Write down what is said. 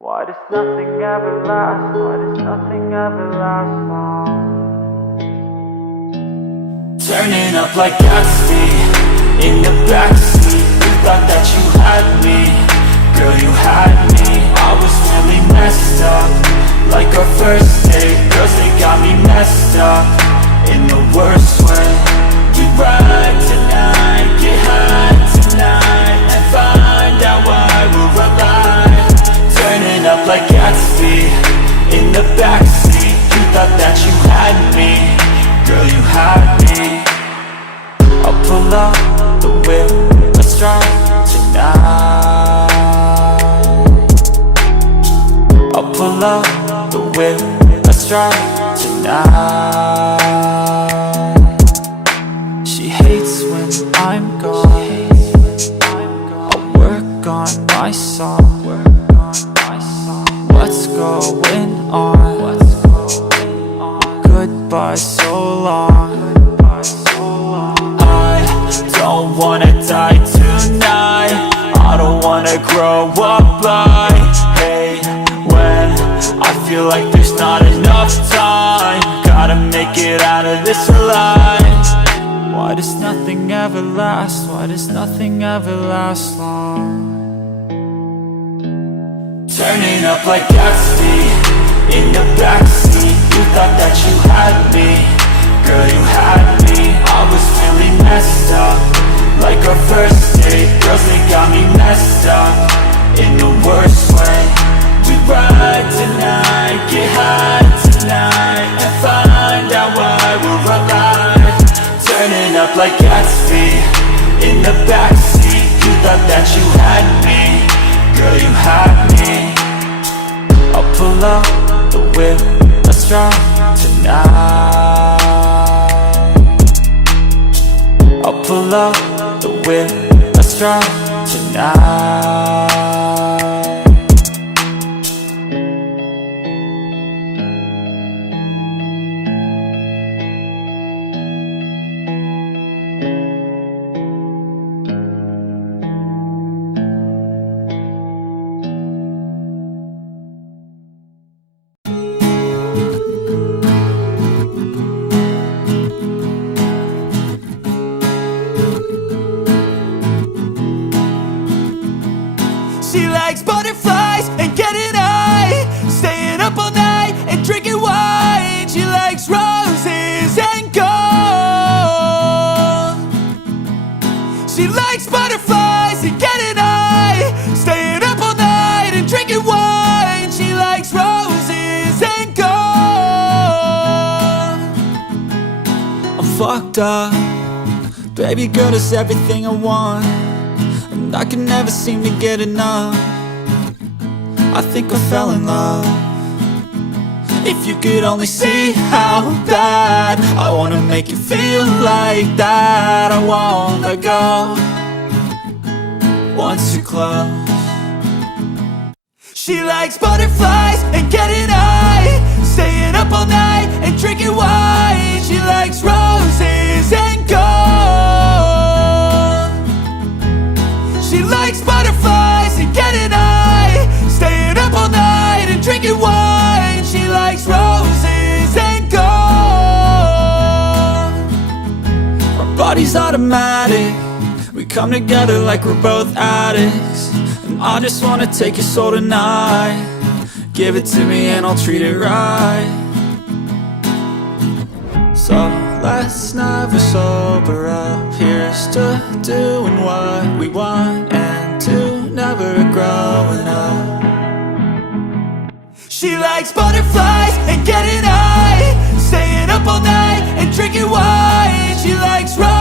Why does nothing ever last? Why does nothing ever last long? Turning up like Gatsby in the backseat. You thought that you had me, girl, you had me. I was really messed up, like our first date. Girls, they got me messed up in the worst way. We ride tonight, get high tonight, and find out why we're alive. Turning up like Gatsby in the backseat. You thought that you had me, girl, you had me. I'll pull out the whip, let's drive tonight. I'll pull out the whip, let's drive tonight. She hates when I'm gone. I'll work on my song. What's going on? Goodbye so long. I don't wanna die tonight. I don't wanna grow up like, hey, when I feel like there's not enough time. Gotta make it out of this alive. Why does nothing ever last? Why does nothing ever last long? Turning up like Gatsby in the backseat. You thought that you had me, girl, you had me. I was really messed up, like our first date. Girls, they got me messed up in the worst way. We ride tonight, get high tonight, and find out why we're alive. Turning up like Gatsby in the backseat. You thought that you had me, girl, you had me. I'll pull out the whip, let's drive tonight. I'll pull out the whip, let's drive tonight. She likes butterflies and getting high, staying up all night and drinking wine. She likes roses and gold. She likes butterflies and getting high, staying up all night and drinking wine. She likes roses and gold. I'm fucked up, baby girl, that's everything I want. I can never seem to get enough. I think I fell in love. If you could only see how bad I wanna make you feel like that, I won't let go once you're close. She likes butterflies and getting high, staying up all night and drinking wine. She likes roses and gold. She likes butterflies and getting high, staying up all night and drinking wine. She likes roses and gold. Our body's automatic, we come together like we're both addicts. And I just wanna take your soul tonight. Give it to me and I'll treat it right. So let's never sober up. Here's to doing what we want and to never growing up. She likes butterflies and getting high, staying up all night and drinking wine. She likes roses